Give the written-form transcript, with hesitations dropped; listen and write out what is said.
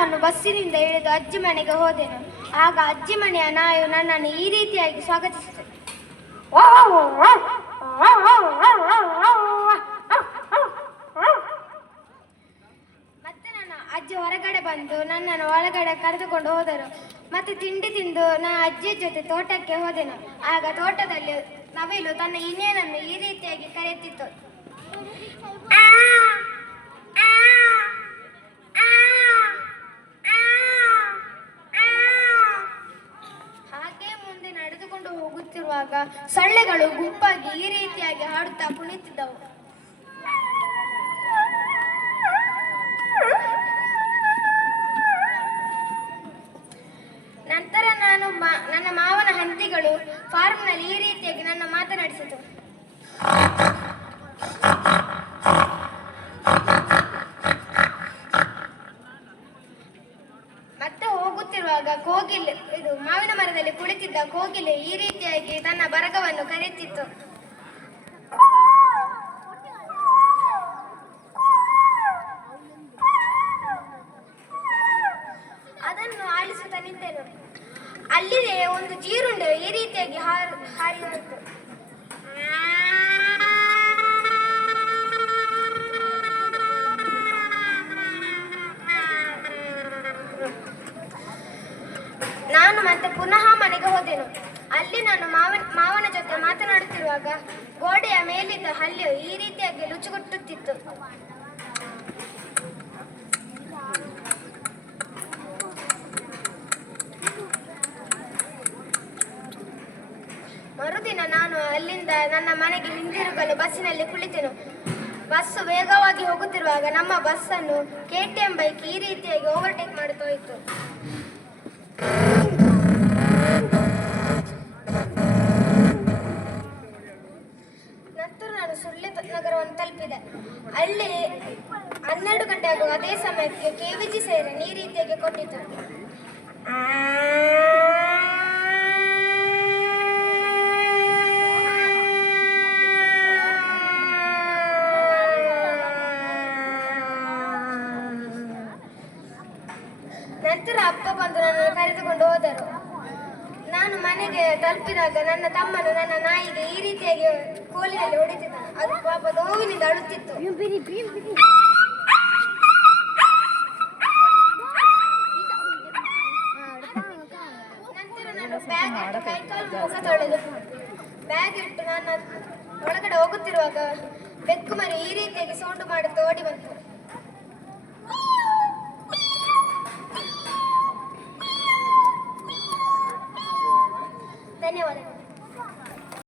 ನಾನು ಬಸ್ಸಿನಿಂದ ಇಳಿದು ಅಜ್ಜಿ ಮನೆಗೆ ಹೋದೆನು. ಆಗ ಅಜ್ಜಿ ಮನೆಯ ನಾಯಿ ನನ್ನನ್ನು ಈ ರೀತಿಯಾಗಿ ಸ್ವಾಗತಿಸಿತು. ಮತ್ತೆ ನನ್ನ ಅಜ್ಜಿ ಹೊರಗಡೆ ಬಂದು ನನ್ನನ್ನು ಒಳಗಡೆ ಕರೆದುಕೊಂಡು ಹೋದರು. ಮತ್ತೆ ತಿಂಡಿ ತಿಂದು ನಾ ಅಜ್ಜಿಯ ಜೊತೆ ತೋಟಕ್ಕೆ ಹೋದೆನು. ಆಗ ತೋಟದಲ್ಲಿ ನವಿಲು ತನ್ನ ಇನ್ನೇನನ್ನು ಈ ರೀತಿಯಾಗಿ ಕರೆಯುತ್ತಿತ್ತು. ಹಾಗೆ ಮುಂದೆ ನಡೆದುಕೊಂಡು ಹೋಗುತ್ತಿರುವಾಗ ಸೊಳ್ಳೆಗಳು ಗುಂಪಾಗಿ ಈ ರೀತಿಯಾಗಿ ಹಾಡುತ್ತಾ ಕುಣಿತಿದ್ದವು. ನಂತರ ನನ್ನ ಮಾವನ ಹಂದಿಗಳು ಫಾರ್ಮ್ನಲ್ಲಿ ಈ ರೀತಿಯಾಗಿ ನನ್ನ ಮಾತನಾಡಿಸಿತು. ಮತ್ತೆ ಹೋಗುತ್ತಿರುವಾಗ ಕೋಗಿಲೆ, ಇದು ಮಾವಿನ ಮರದಲ್ಲಿ ಕುಳಿತಿದ್ದ ಕೋಗಿಲೆ ಈ ರೀತಿಯಾಗಿ ತನ್ನ ಬರಗವನ್ನು ಕರೆಯುತ್ತಿತ್ತು. ಅದನ್ನು ಆಲಿಸುತ್ತಾ ನಿಂತೆನು. ಅಲ್ಲಿದೆ ಒಂದು ಜೀರುಂಡೆ ಈ ರೀತಿಯಾಗಿ ಹಾರಿ ಹೋಯಿತು. ನಾನು ಮತ್ತೆ ಪುನಃ ಮನೆಗೆ ಹೋದೆನು. ಅಲ್ಲಿ ನಾನು ಮಾವನ ಜೊತೆ ಮಾತನಾಡುತ್ತಿರುವಾಗ ಗೋಡೆಯ ಮೇಲಿದ್ದ ಹಲ್ಲಿಯು ಈ ರೀತಿಯಾಗಿ ಲುಚುಗುಟ್ಟುತ್ತಿತ್ತು. ಮರುದಿನ ನಾನು ಅಲ್ಲಿಂದ ನನ್ನ ಮನೆಗೆ ಹಿಂದಿರುಗಲು ಬಸ್ಸಿನಲ್ಲಿ ಕುಳಿತೆನು. ಬಸ್ಸು ವೇಗವಾಗಿ ಹೋಗುತ್ತಿರುವಾಗ ನಮ್ಮ ಬಸ್ಸನ್ನು KTM ಬೈಕ್ ಈ ರೀತಿಯಾಗಿ ಓವರ್ಟೇಕ್ ಮಾಡುತ್ತಾ ಹೋಯಿತು. ನಂತರ ನಾನು ಸುಳ್ಯ ನಗರವನ್ನು ತಲುಪಿದೆ. ಅಲ್ಲಿ 12 ಗಂಟೆ ಆಗುವ ಅದೇ ಸಮಯಕ್ಕೆ KVG ಸೈರನ್ ಈ ರೀತಿಯಾಗಿ ಕೊಟ್ಟಿತು. ನಂತರ ಅಪ್ಪ ಬಂದು ನನ್ನನ್ನು ಕರೆದುಕೊಂಡು ಹೋದರು. ನಾನು ಮನೆಗೆ ತಲುಪಿದಾಗ ನನ್ನ ತಮ್ಮನು ನನ್ನ ನಾಯಿಗೆ ಈ ರೀತಿಯಾಗಿ ಕೋಲಿನಲ್ಲಿ ಹೊಡಿತಿದ್ದ. ಅದು ಪಾಪ ನೋವಿನಿಂದ ಅಳುತ್ತಿತ್ತು. ನಂತರ ನಾನು ಬ್ಯಾಗ್ ಇಟ್ಟು ಕೈಕಾಲು ಮುಖ ತೊಳೆದು ಬ್ಯಾಗ್ ಇಟ್ಟು ನಾನು ಒಳಗಡೆ ಹೋಗುತ್ತಿರುವಾಗ ಬೆಕ್ಕು ಮರಿ ಈ ರೀತಿಯಾಗಿ ಸೌಂಡು ಮಾಡುತ್ತಾ ಓಡಿ ಬಂತು. ಧನ್ಯವಾದಗಳು.